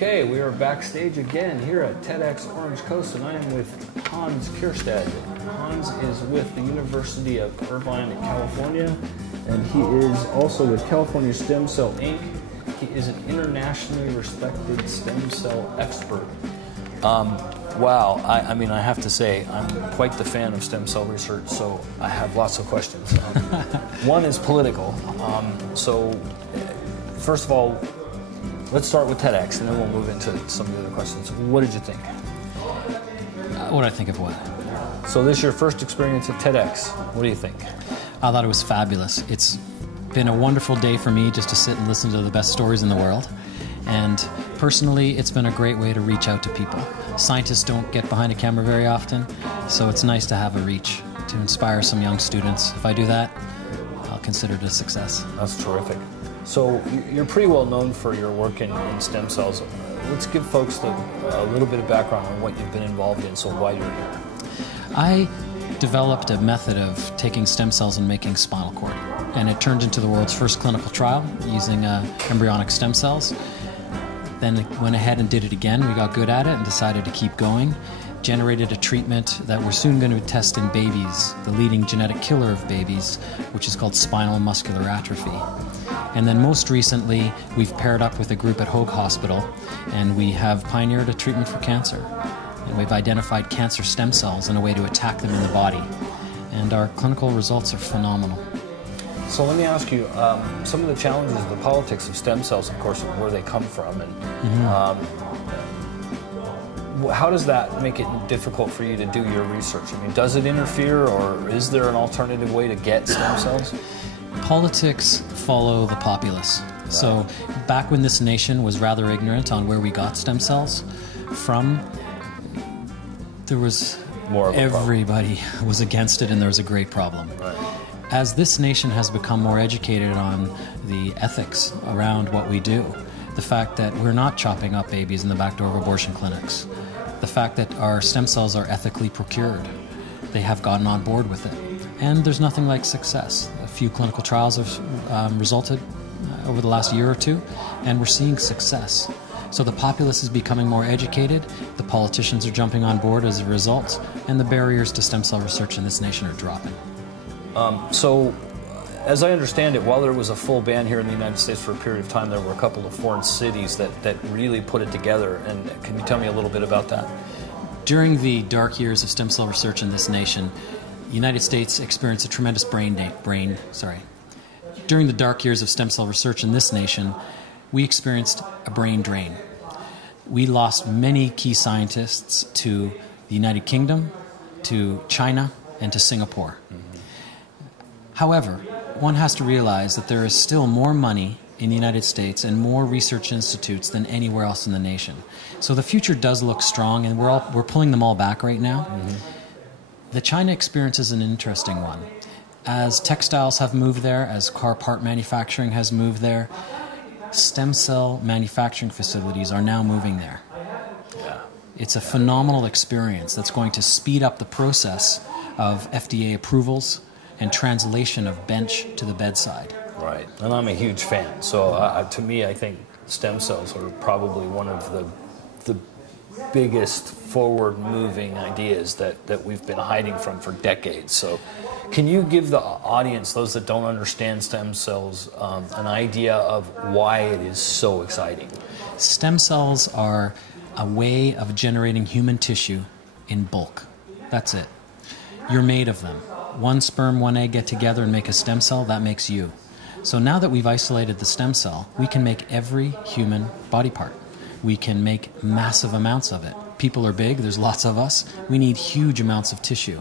Okay, we are backstage again here at TEDxOrangeCoast, and I am with Hans Keirstead. Hans is with the University of Irvine in California, and he is also with California Stem Cell Inc. He is an internationally respected stem cell expert. Wow, I mean, I have to say, I'm quite the fan of stem cell research, so I have lots of questions. One is political. So, first of all, let's start with TEDx, and then we'll move into some of the other questions. What did you think? What did I think of what? So this is your first experience at TEDx. What do you think? I thought it was fabulous. It's been a wonderful day for me just to sit and listen to the best stories in the world. And personally, it's been a great way to reach out to people. Scientists don't get behind a camera very often, so it's nice to have a reach to inspire some young students. If I do that, I'll consider it a success. That's terrific. So you're pretty well known for your work in stem cells. Let's give folks a little bit of background on what you've been involved in, so why you're here. I developed a method of taking stem cells and making spinal cord, and it turned into the world's first clinical trial using embryonic stem cells. Then went ahead and did it again. We got good at it and decided to keep going. Generated a treatment that we're soon going to test in babies, the leading genetic killer of babies, which is called spinal muscular atrophy. And then most recently, we've paired up with a group at Hoag Hospital, and we have pioneered a treatment for cancer. And we've identified cancer stem cells and a way to attack them in the body. And our clinical results are phenomenal. So let me ask you, some of the challenges, the politics of stem cells, of course, where they come from, and how does that make it difficult for you to do your research? I mean, does it interfere, or is there an alternative way to get stem cells? Politics follow the populace. Right. So back when this nation was rather ignorant on where we got stem cells from, there was everybody was against it, and there was a great problem. Right. As this nation has become more educated on the ethics around what we do, the fact that we're not chopping up babies in the back door of abortion clinics, the fact that our stem cells are ethically procured, they have gotten on board with it. And there's nothing like success. A few clinical trials have resulted over the last year or two, and we're seeing success. So the populace is becoming more educated, the politicians are jumping on board as a result, and the barriers to stem cell research in this nation are dropping. So, as I understand it, while there was a full ban here in the United States for a period of time, there were a couple of foreign cities that really put it together. And can you tell me a little bit about that? During the dark years of stem cell research in this nation, the United States experienced a tremendous During the dark years of stem cell research in this nation, we experienced a brain drain. We lost many key scientists to the United Kingdom, to China, and to Singapore. However, one has to realize that there is still more money in the United States and more research institutes than anywhere else in the nation. So the future does look strong, and we're pulling them all back right now. The China experience is an interesting one. As textiles have moved there, as car part manufacturing has moved there, stem cell manufacturing facilities are now moving there. It's a phenomenal experience that's going to speed up the process of FDA approvals and translation of bench to the bedside. Right, and I'm a huge fan. So to me, I think stem cells are probably one of the biggest forward-moving ideas that we've been hiding from for decades. So can you give the audience, those that don't understand stem cells, an idea of why it is so exciting? Stem cells are a way of generating human tissue in bulk. That's it. You're made of them. One sperm, one egg get together and make a stem cell, that makes you. So now that we've isolated the stem cell, we can make every human body part. We can make massive amounts of it. People are big, there's lots of us. We need huge amounts of tissue.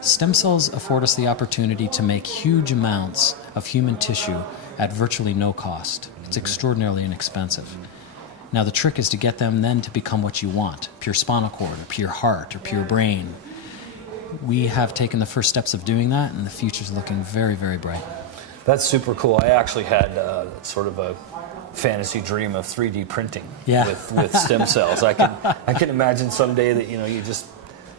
Stem cells afford us the opportunity to make huge amounts of human tissue at virtually no cost. It's extraordinarily inexpensive. Now the trick is to get them then to become what you want, pure spinal cord, or pure heart, or pure brain. We have taken the first steps of doing that, and the future's looking very, very bright. That's super cool. I actually had sort of a fantasy dream of 3D printing with stem cells. I can imagine someday that you just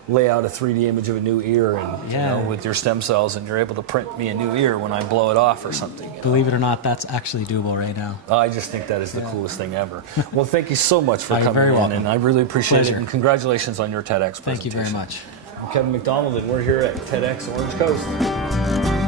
lay out a 3D image of a new ear and with your stem cells, and you're able to print me a new ear when I blow it off or something. Believe it or not, that's actually doable right now. I just think that is the coolest thing ever. Well, thank you so much for coming very in, welcome. and I really appreciate it. And congratulations on your TEDx presentation. Thank you very much. I'm Kevin McDonald, and we're here at TEDx Orange Coast.